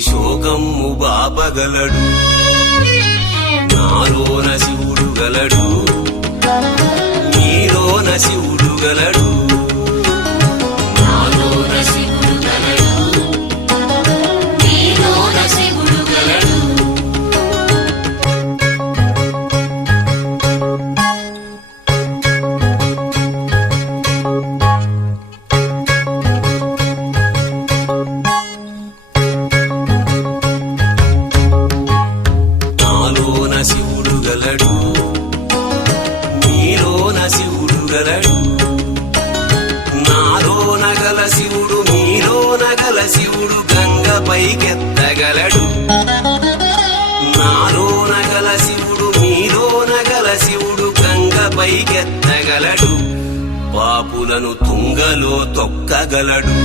శోకమ్ము బాపగలడు. నాలోన శివుడు గలడు, నీలోన శివుడు గలడు. నాలోన శివుడు గలడు, నీలోన శివుడు గలడు. నాలోన శివుడు గలడు, నీలోన శివుడు గలడు. నాలోన గల శివుడు నీలోన గల శివుడు గంగపైకెత్తగలడు. నాలోన గల శివుడు నీలోన గల శివుడు గంగపైకెత్తగలడు. పాపులను తుంగలో తొక్కగలడు.